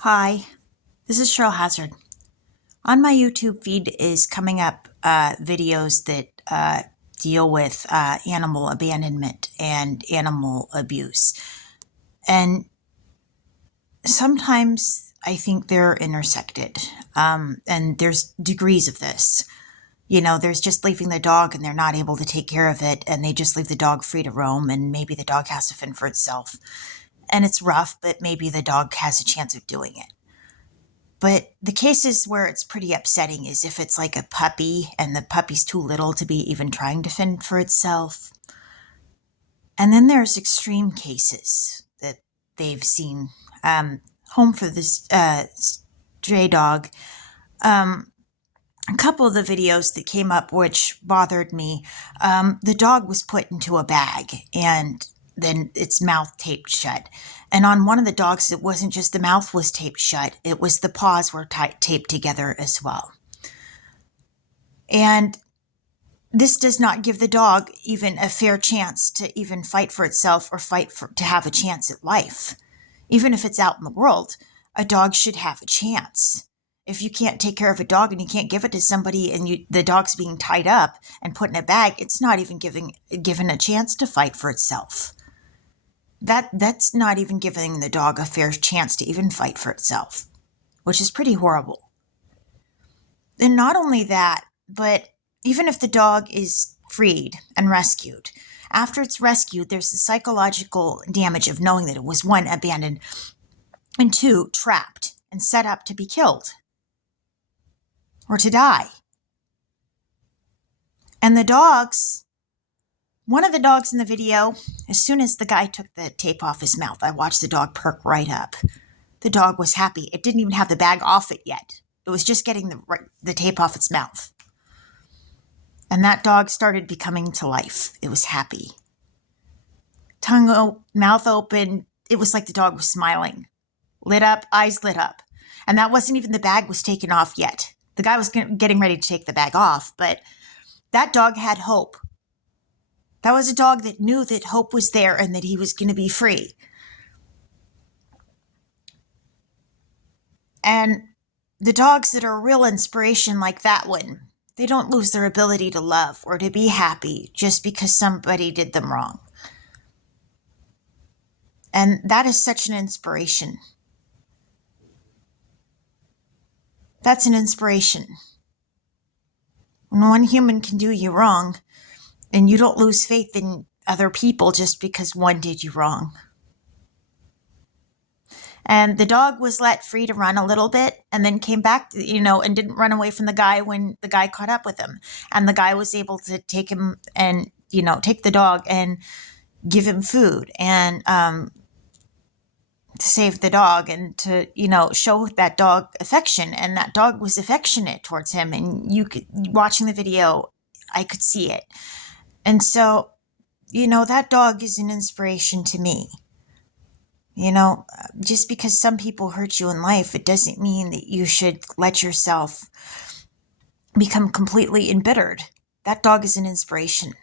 Hi, this is Cheryl Hazzard. On my YouTube feed is coming up videos that deal with animal abandonment and animal abuse. And sometimes I think they're intersected. And there's degrees of this. You know, there's just leaving the dog and they're not able to take care of it, and they just leave the dog free to roam, and maybe the dog has to fend for itself. And it's rough, but maybe the dog has a chance of doing it. But the cases where it's pretty upsetting is if it's like a puppy and the puppy's too little to be even trying to fend for itself. And then there's extreme cases that they've seen. Home for this stray dog. A couple of the videos that came up which bothered me, the dog was put into a bag and then its mouth taped shut. And on one of the dogs, it wasn't just the mouth was taped shut, it was the paws were taped together as well. And this does not give the dog even a fair chance to even fight for itself or to have a chance at life. Even if it's out in the world, a dog should have a chance. If you can't take care of a dog and you can't give it to somebody and the dog's being tied up and put in a bag, it's not even given a chance to fight for itself. That's not even giving the dog a fair chance to even fight for itself, which is pretty horrible. And not only that, but even if the dog is freed and rescued, after it's rescued, there's the psychological damage of knowing that it was, one, abandoned, and two, trapped and set up to be killed or to die. And the dogs, one of the dogs in the video, as soon as the guy took the tape off his mouth, I watched the dog perk right up. The dog was happy. It didn't even have the bag off it yet. It was just getting the tape off its mouth. And that dog started becoming to life. It was happy. Mouth open. It was like the dog was smiling. Lit up, eyes lit up. And that wasn't even the bag was taken off yet. The guy was getting ready to take the bag off, but that dog had hope. That was a dog that knew that hope was there and that he was going to be free. And the dogs that are a real inspiration like that one, they don't lose their ability to love or to be happy just because somebody did them wrong. And that is such an inspiration. That's an inspiration. When one human can do you wrong, and you don't lose faith in other people just because one did you wrong. And the dog was let free to run a little bit and then came back, and didn't run away from the guy when the guy caught up with him. And the guy was able to take him and, take the dog and give him food and to save the dog and to, show that dog affection. And that dog was affectionate towards him. And watching the video, I could see it. And so, that dog is an inspiration to me. Just because some people hurt you in life, it doesn't mean that you should let yourself become completely embittered. That dog is an inspiration.